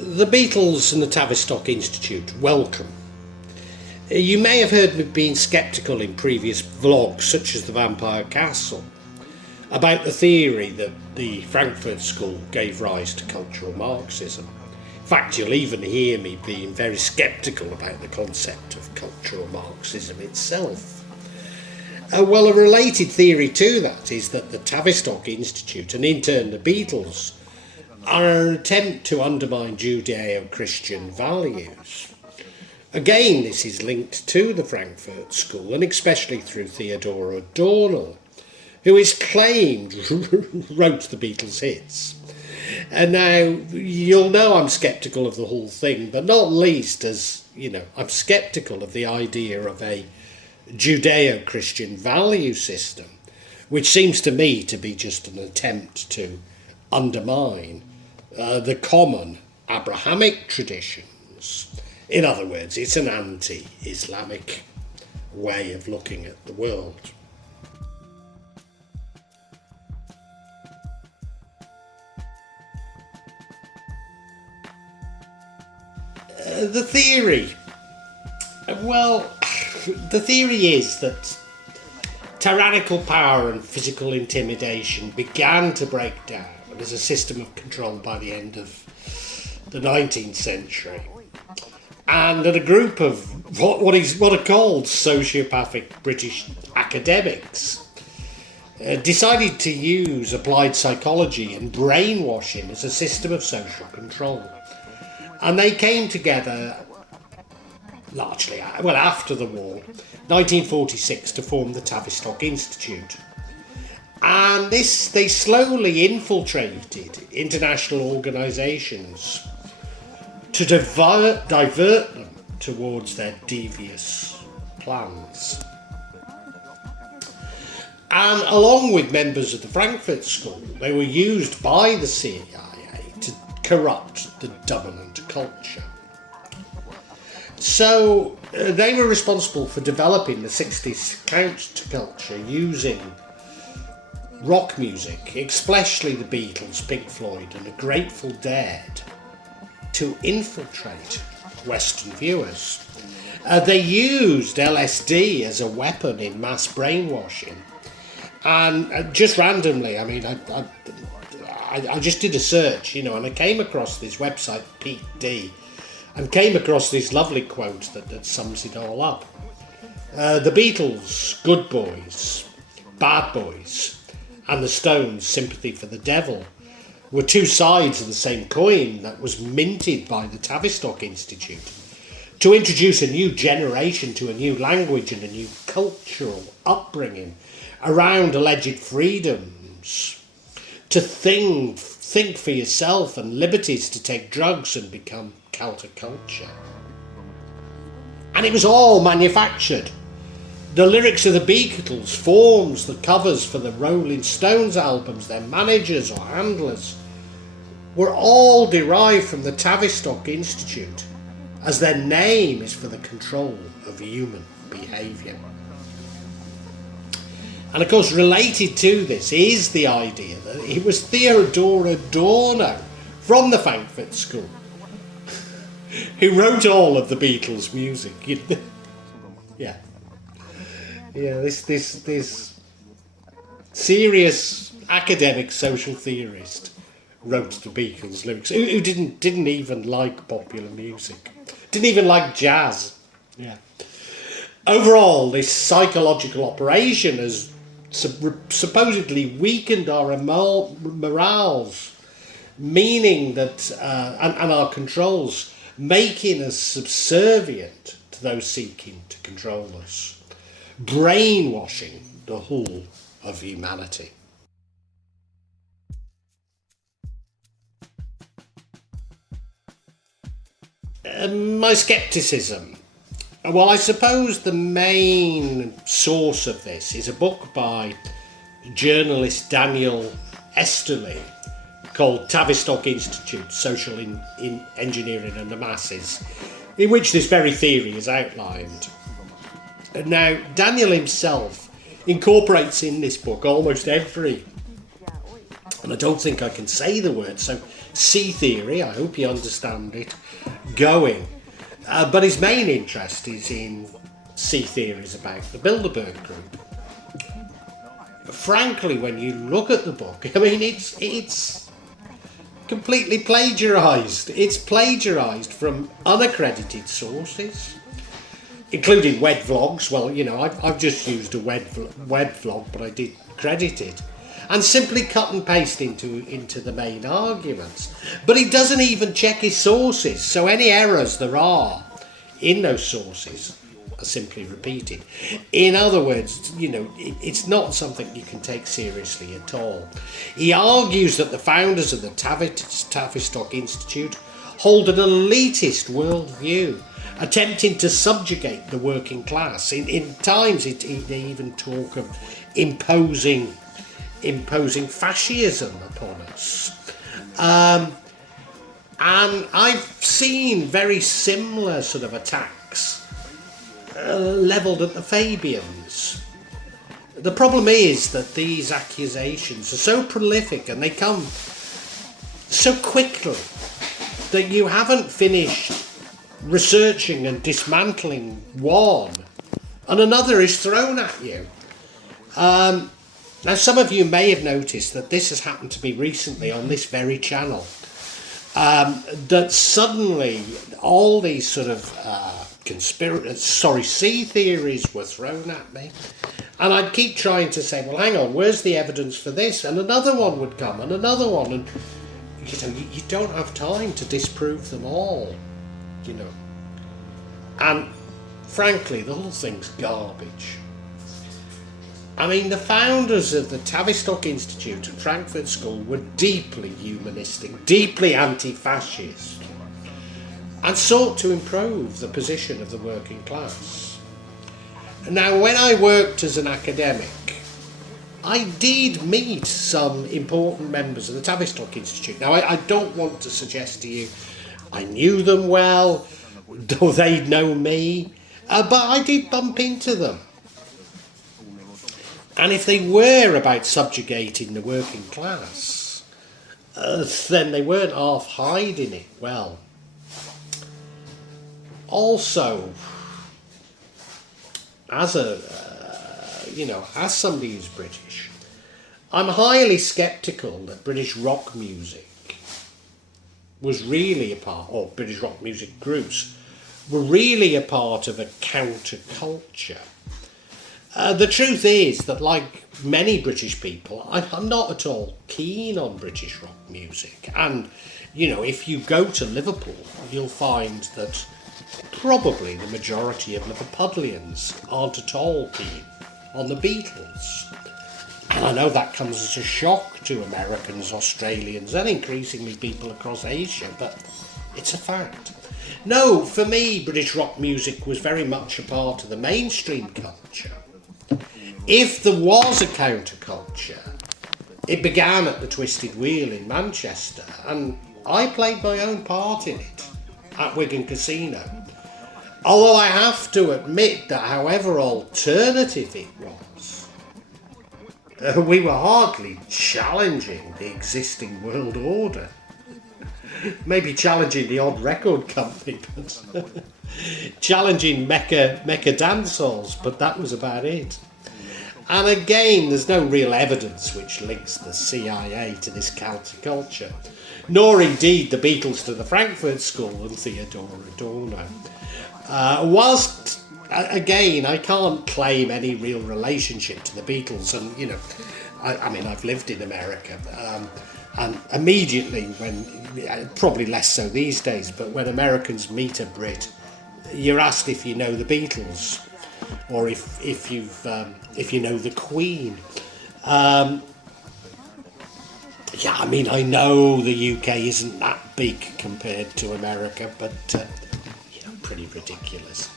The Beatles and the Tavistock Institute, welcome. You may have heard me being sceptical in previous vlogs, such as the Vampire Castle, about the theory that the Frankfurt School gave rise to cultural Marxism. In fact, you'll even hear me being very sceptical about the concept of cultural Marxism itself. Well, a related theory to that is that the Tavistock Institute, and in turn the Beatles, are an attempt to undermine Judeo-Christian values. Again, this is linked to the Frankfurt School, and especially through Theodor Adorno, who is claimed wrote the Beatles' hits. And now, you'll know I'm sceptical of the whole thing, but not least as, I'm sceptical of the idea of a Judeo-Christian value system, which seems to me to be just an attempt to undermine the common Abrahamic traditions. In other words, it's an anti-Islamic way of looking at the world. The theory. Well, the theory is that tyrannical power and physical intimidation began to break down as a system of control by the end of the 19th century. And that a group of what are called sociopathic British academics decided to use applied psychology and brainwashing as a system of social control. And they came together largely, after the war, 1946, to form the Tavistock Institute. And they slowly infiltrated international organisations to divert them towards their devious plans. And along with members of the Frankfurt School, they were used by the CIA to corrupt the dominant culture. So they were responsible for developing the 60s counterculture using rock music, especially the Beatles, Pink Floyd and the Grateful Dead, to infiltrate Western viewers. They used LSD as a weapon in mass brainwashing. And just randomly, I just did a search, and I came across this website, Pete D, and came across this lovely quote that sums it all up. The Beatles, Good Boys, Bad Boys, and the Stones, Sympathy for the Devil, were two sides of the same coin that was minted by the Tavistock Institute to introduce a new generation to a new language and a new cultural upbringing around alleged freedoms, to think for yourself and liberties to take drugs and become counterculture. And it was all manufactured. The lyrics of the Beatles, forms, the covers for the Rolling Stones albums, their managers or handlers, were all derived from the Tavistock Institute, as their name is for the control of human behaviour. And of course, related to this is the idea that it was Theodor Adorno from the Frankfurt School who wrote all of the Beatles' music. This serious academic social theorist wrote the Beatles' lyrics, who didn't even like popular music, didn't even like jazz. Overall, this psychological operation has supposedly weakened our morals, meaning that and our controls, making us subservient to those seeking to control us, brainwashing the whole of humanity. My scepticism. Well, I suppose the main source of this is a book by journalist Daniel Estulin called Tavistock Institute, Social Engineering and the Masses, in which this very theory is outlined. And now, Daniel himself incorporates in this book almost every, and I don't think I can say the word, so sea theory, I hope you understand it, going. But his main interest is in sea theories about the Bilderberg group. Frankly, when you look at the book, I mean, it's completely plagiarised. It's plagiarised from unaccredited sources, including web vlogs. Well, you know, I've just used a web vlog, but I did credit it, and simply cut and paste into the main arguments. But he doesn't even check his sources, so any errors there are in those sources are simply repeated. In other words, you know, it's not something you can take seriously at all. He argues that the founders of the Tavistock Institute hold an elitist worldview, attempting to subjugate the working class. In times, they even talk of imposing fascism upon us. And I've seen very similar sort of attacks levelled at the Fabians. The problem is that these accusations are so prolific and they come so quickly that you haven't finished researching and dismantling one and another is thrown at you. Now, some of you may have noticed that this has happened to me recently on this very channel. That suddenly all these sort of sea theories were thrown at me, and I'd keep trying to say, well, hang on, where's the evidence for this? And another one would come, and another one, and you know, you don't have time to disprove them all, you know. And frankly, the whole thing's garbage. I mean, the founders of the Tavistock Institute and Frankfurt School were deeply humanistic, deeply anti-fascist, and sought to improve the position of the working class. Now, when I worked as an academic, I did meet some important members of the Tavistock Institute. Now, I don't want to suggest to you I knew them well, though they'd know me, but I did bump into them. And if they were about subjugating the working class, then they weren't half hiding it well. Also, as somebody who's British, I'm highly sceptical that British rock music was really or British rock music groups were really a part of a counterculture. The truth is that, like many British people, I'm not at all keen on British rock music. And, you know, if you go to Liverpool, you'll find that probably the majority of Liverpudlians aren't at all keen on the Beatles. And I know that comes as a shock to Americans, Australians, and increasingly people across Asia, but it's a fact. No, for me, British rock music was very much a part of the mainstream culture. If there was a counterculture, it began at the Twisted Wheel in Manchester, and I played my own part in it at Wigan Casino. Although I have to admit that however alternative it was, we were hardly challenging the existing world order. Maybe challenging the odd record company, but challenging Mecca dance halls, but that was about it. And again, there's no real evidence which links the CIA to this counterculture, nor indeed the Beatles to the Frankfurt School and Theodor Adorno. Whilst, again, I can't claim any real relationship to the Beatles, and, you know, I mean, I've lived in America, and immediately when, probably less so these days, but when Americans meet a Brit, you're asked if you know the Beatles, or if you know the Queen. Yeah, I mean, I know the UK isn't that big compared to America, but you know, pretty ridiculous.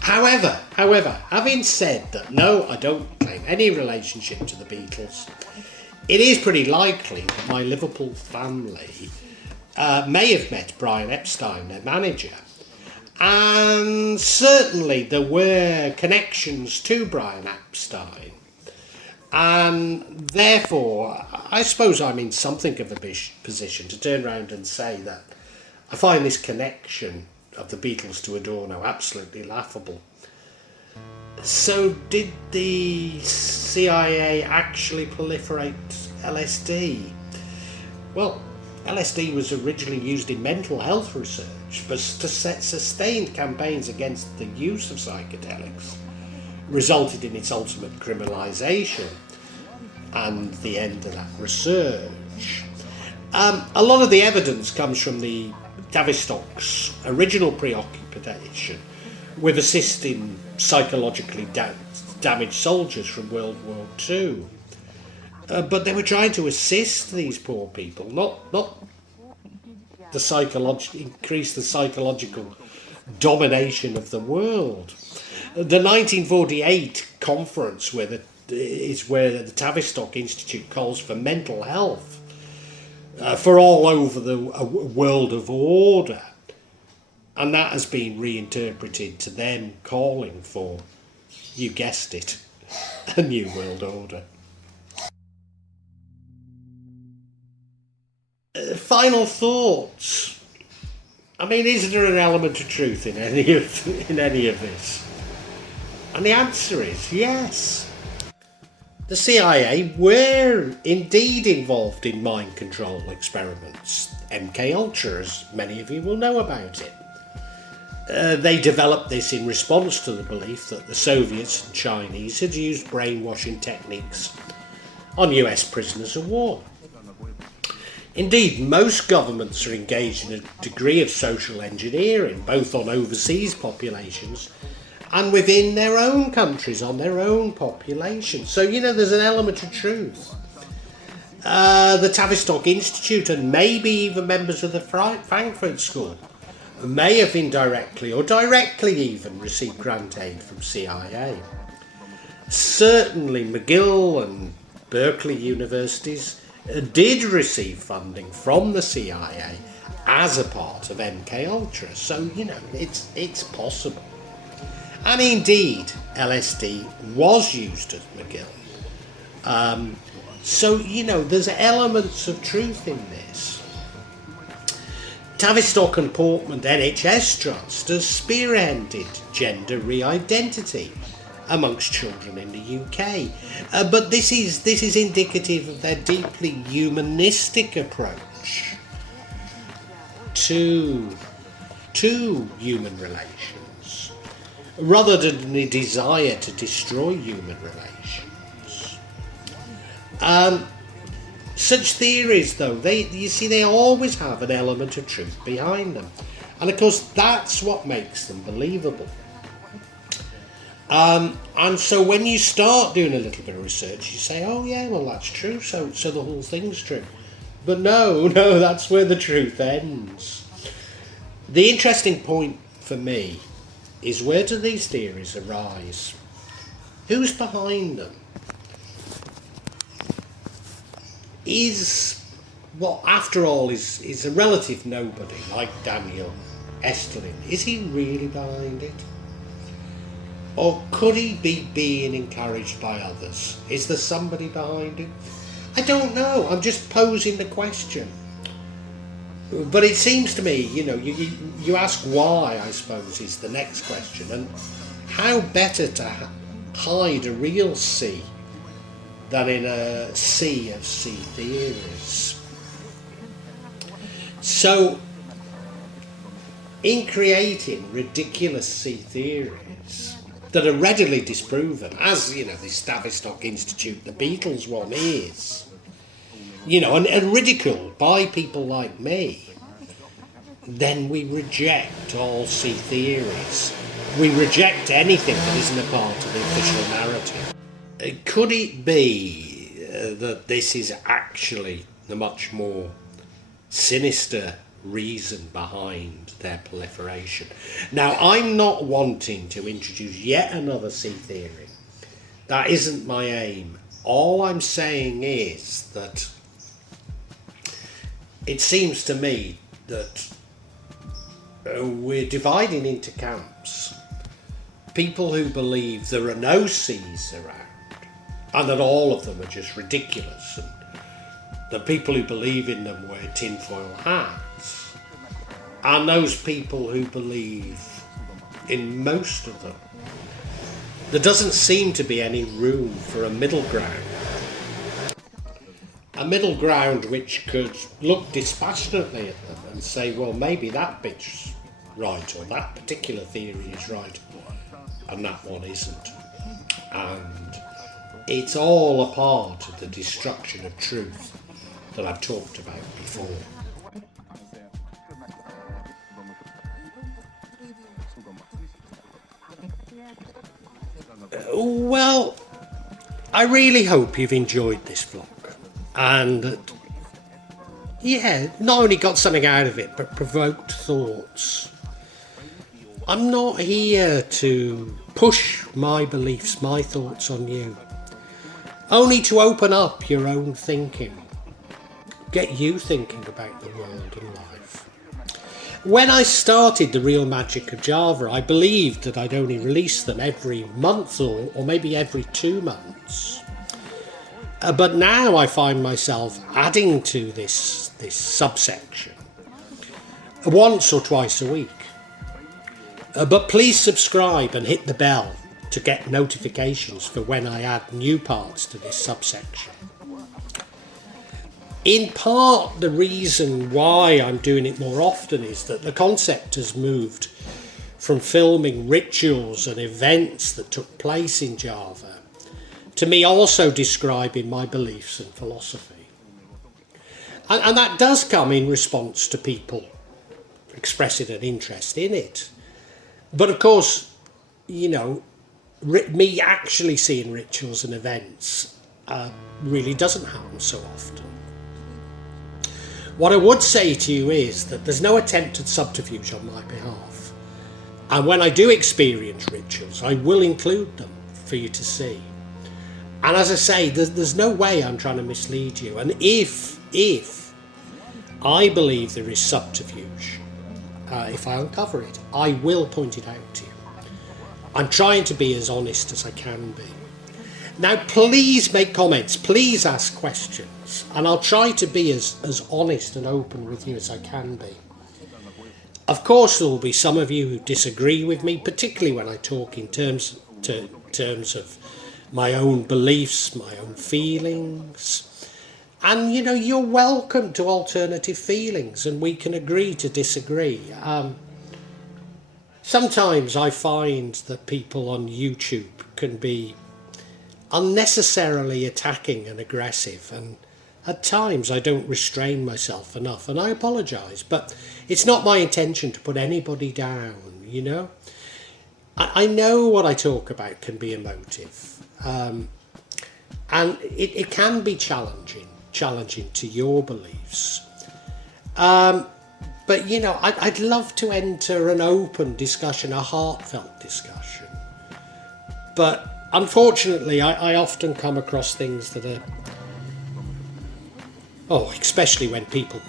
However, having said that, no, I don't claim any relationship to the Beatles. It is pretty likely that my Liverpool family may have met Brian Epstein, their manager. And certainly there were connections to Brian Epstein And therefore, I suppose I'm in something of a position to turn around and say that I find this connection of the Beatles to Adorno absolutely laughable. So did the CIA actually proliferate LSD? Well, LSD was originally used in mental health research, but to set sustained campaigns against the use of psychedelics resulted in its ultimate criminalisation and the end of that research. A lot of the evidence comes from the Tavistock's original preoccupation with assisting psychologically damaged soldiers from World War II. But they were trying to assist these poor people, not increase the psychological domination of the world. The 1948 conference is where the Tavistock Institute calls for mental health for all over the world of order. And that has been reinterpreted to them calling for, you guessed it, a new world order. Final thoughts. I mean, is there an element of truth in any of this? And the answer is yes. The CIA were indeed involved in mind control experiments. MK Ultra, as many of you will know about it. They developed this in response to the belief that the Soviets and Chinese had used brainwashing techniques on US prisoners of war. Indeed, most governments are engaged in a degree of social engineering, both on overseas populations and within their own countries, on their own population. So, there's an element of truth. The Tavistock Institute and maybe even members of the Frankfurt School may have indirectly or directly even received grant aid from CIA. Certainly McGill and Berkeley universities did receive funding from the CIA as a part of MK Ultra. So, it's possible. And indeed, LSD was used at McGill. So, there's elements of truth in this. Tavistock and Portland NHS Trust has spearheaded gender re-identity amongst children in the UK. But this is indicative of their deeply humanistic approach to human relations, rather than the desire to destroy human relations. Such theories, though, they always have an element of truth behind them. And of course, that's what makes them believable. And so when you start doing a little bit of research, you say, oh yeah, well that's true, so the whole thing's true. But no, that's where the truth ends. The interesting point for me is, where do these theories arise? Who's behind them? Is what, after all, is a relative nobody like Daniel Estulin, is he really behind it? Or could he be being encouraged by others? Is there somebody behind it? I don't know, I'm just posing the question. But it seems to me, you ask why, I suppose, is the next question. And how better to hide a real sea than in a sea of sea theories? So, in creating ridiculous sea theories that are readily disproven, as, this Tavistock Institute, the Beatles one is, and ridiculed by people like me, then we reject all sea theories. We reject anything that isn't a part of the official narrative. Could it be that this is actually the much more sinister reason behind their proliferation? Now, I'm not wanting to introduce yet another sea theory. That isn't my aim. All I'm saying is that it seems to me that we're dividing into camps. People who believe there are no seas around, and that all of them are just ridiculous, and the people who believe in them wear tinfoil hats, and those people who believe in most of them. There doesn't seem to be any room for a middle ground. A middle ground which could look dispassionately at them and say, well, maybe that bit's right, or that particular theory is right, and that one isn't. And it's all a part of the destruction of truth that I've talked about before. Well, I really hope you've enjoyed this vlog, and not only got something out of it, but provoked thoughts. I'm not here to push my beliefs, my thoughts on you, only to open up your own thinking, get you thinking about the world and life. When I started The Real Magic of Java, I believed that I'd only release them every month or maybe every 2 months. But now I find myself adding to this subsection once or twice a week. But please subscribe and hit the bell to get notifications for when I add new parts to this subsection. In part, the reason why I'm doing it more often is that the concept has moved from filming rituals and events that took place in Java to me also describing my beliefs and philosophy. And that does come in response to people expressing an interest in it. But of course, me actually seeing rituals and events really doesn't happen so often. What I would say to you is that there's no attempt at subterfuge on my behalf. And when I do experience rituals, I will include them for you to see. And as I say, there's no way I'm trying to mislead you. And if I believe there is subterfuge, if I uncover it, I will point it out to you. I'm trying to be as honest as I can be. Now, please make comments, please ask questions, and I'll try to be as honest and open with you as I can be. Of course, there will be some of you who disagree with me, particularly when I talk in terms of my own beliefs, my own feelings. And, you're welcome to alternative feelings, and we can agree to disagree. Sometimes I find that people on YouTube can be unnecessarily attacking and aggressive, and at times I don't restrain myself enough, and I apologise, but it's not my intention to put anybody down, I know what I talk about can be emotive, and it can be challenging to your beliefs. But, I'd love to enter an open discussion, a heartfelt discussion. But unfortunately, I often come across things that are... especially when people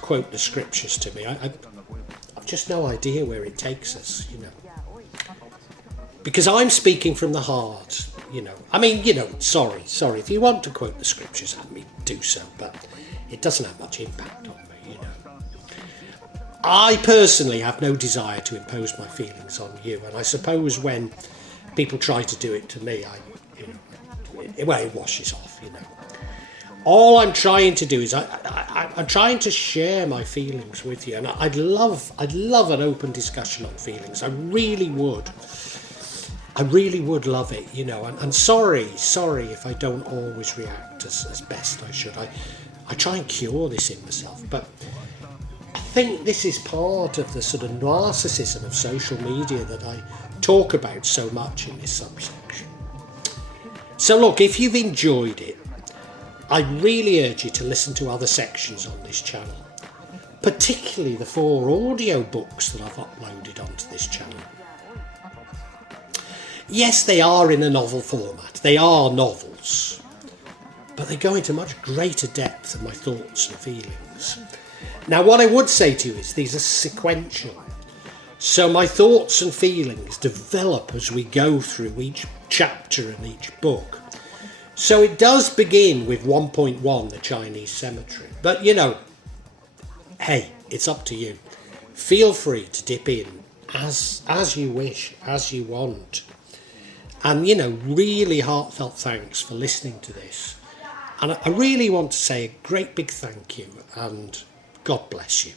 quote the scriptures to me. I've just no idea where it takes us, Because I'm speaking from the heart, sorry. If you want to quote the scriptures at me, do so. But it doesn't have much impact on me, I personally have no desire to impose my feelings on you, and I suppose when people try to do it to me, it washes off, All I'm trying to do is I'm trying to share my feelings with you, and I'd love an open discussion on feelings. I really would love it, and sorry if I don't always react as best I should. I try and cure this in myself, but I think this is part of the sort of narcissism of social media that I talk about so much in this subsection. So look, if you've enjoyed it, I really urge you to listen to other sections on this channel, particularly the 4 audio books that I've uploaded onto this channel. Yes, they are in a novel format, they are novels, but they go into much greater depth of my thoughts and feelings. Now, what I would say to you is these are sequential. So my thoughts and feelings develop as we go through each chapter and each book. So it does begin with 1.1, the Chinese cemetery. But, you know, hey, it's up to you. Feel free to dip in as you wish, as you want. And, you know, really heartfelt thanks for listening to this. And I really want to say a great big thank you, and God bless you.